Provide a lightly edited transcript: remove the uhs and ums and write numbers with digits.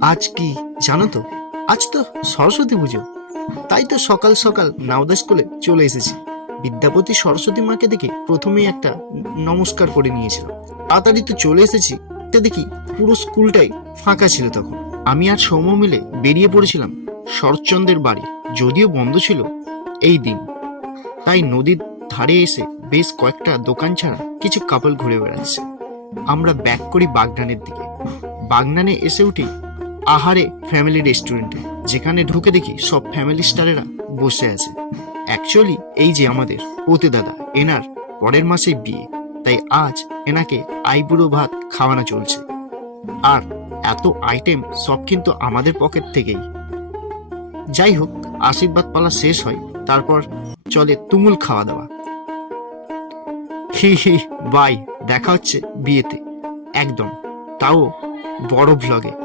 আজ কি জানো তো? আজ তো সরস্বতী পুজো। তাই তো সকাল সকাল নাওদা স্কুলে চলে এসেছি। বিদ্যাপতি সরস্বতী মাকে দেখে প্রথমেই একটা নমস্কার করে নিয়েছিলাম। তাড়াতাড়ি তো চলে এসেছি, তে দেখি পুরো স্কুলটাই ফাঁকা ছিল। তখন আমি আর সৌম্য মিলে বেরিয়ে পড়েছিলাম শরৎচন্দ্রের বাড়ি। যদিও বন্ধ ছিল এই দিন, তাই নদীর ধারে এসে বেশ কয়েকটা দোকান ছাড়া কিছু কাপল ঘুরে বেড়াচ্ছে। আমরা ব্যাক করি বাগনানের দিকে। বাগনানে এসে উঠি আহারে ফ্যামিলি রেস্টুরেন্টে, যেখানে ঢুকে দেখি সব ফ্যামিলি স্টারেরা বসে আছে। অ্যাকচুয়ালি এই যে আমাদের পতি দাদা, এনার পরের মাসেই বিয়ে, তাই আজ এনাকে আইবুড়ো ভাত খাওয়ানো চলছে। আর এত আইটেম সব কিন্তু আমাদের পকেট থেকেই। যাই হোক, আশীর্বাদ পালা শেষ হয়, তারপর চলে তুমুল খাওয়া দাওয়া। হি হি, বাই, দেখা হচ্ছে বিয়েতে। একদম, তাও বড় ভ্লগে।